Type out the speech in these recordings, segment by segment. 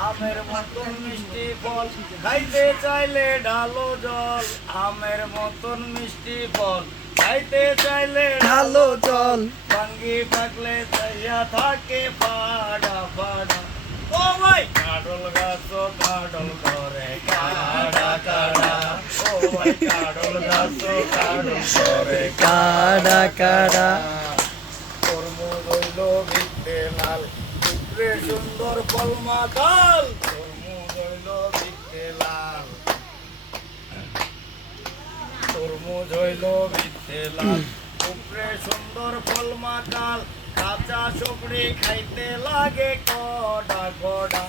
আমের মতন মিষ্টি ফল খাইতে চাইলে ঢালো জল আমের মতন মিষ্টি ফল খাইতে চাইলে ঢালো জল ভাঙ্গি পাকলে চাইয়া থাকে ফাড়া ফাড়া ও ভাই কাডল গাছ কাডল করে কাডা কাডা ও ভাই কাডল গাছ কাডল করে কাডা কাডা তরমুজ হইল ভিত্তে লাল উপরে সুন্দর ফল মাতাল তরমুজ হইল ভিত্তে লাল তরমুজ হইল ভিত্তে লাল উপরে সুন্দর ফল মাতাল কাঁচা সুপড়ি খাইতে লাগে কডা কডা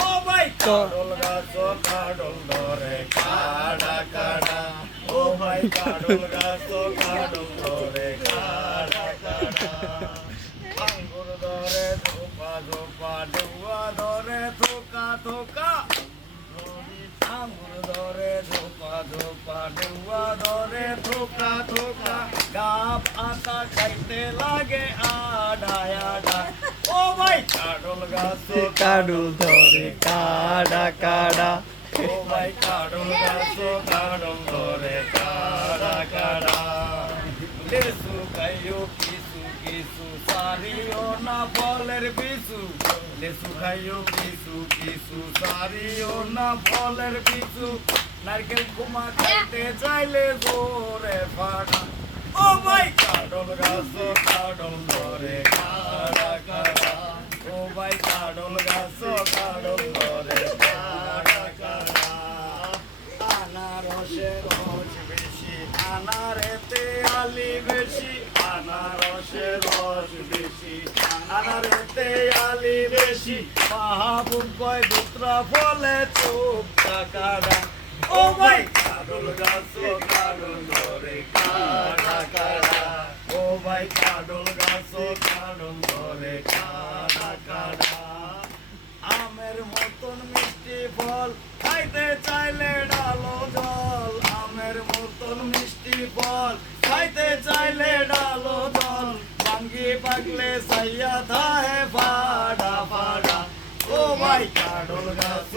ও ভাই কাডল গাছ কাডল ধরে কাডা কাডা ও ভাই কাডল গাছ কাডল ধরে কাডা কাডা আঙ্গুর ধরে ধোপা ধোপা ডুয়া ধরে থোকা থোকা আঙ্গুর ধরে ধোপা ধোপা ডুয়া ধরে থোকা থোকা গাপ আটা খাইতে লাগে আডা আডা ও ভাই কাডল গাছ কাডল ধরে কাডা কাডা ও ভাই কাডল গাছ কাডল ধরে কাডা কাডা লেসু খাইও কিছু কিছু সারিও না ফলের পিছু লেসু খাইও কিছু কিছু সারিও না ফলের পিছু নারকেল কুমা খাইতে চাইলে জোরে ফাটা ও ভাই কাডল গাছ কাডল ধরে কাডা কাডা ও ভাই কাডল গাছ কাডল ধরে কাডা কাডা আনারসের রস বেশি আনারেতে আলি বেশি আনারসের রস বেশি আনারেতে আলি বেশি মাহবুব কয় দুত্রা ফলে চুপ কাকারা ও ভাই কাডল গাছ কাডল ধরে কাডা কাডা ও ভাই কাডল গাছ কাডল ধরে কাডা কাডা আমের মতন মিষ্টি ফল খাইতে চাইলে ডালো জল আমের মতন মিষ্টি ফল খাইতে চাইলে ডালো জল ভাঙ্গি পাকলে সাইয়া থাহে ফাড়া ফাড়া ও ভাই কাডল গাছ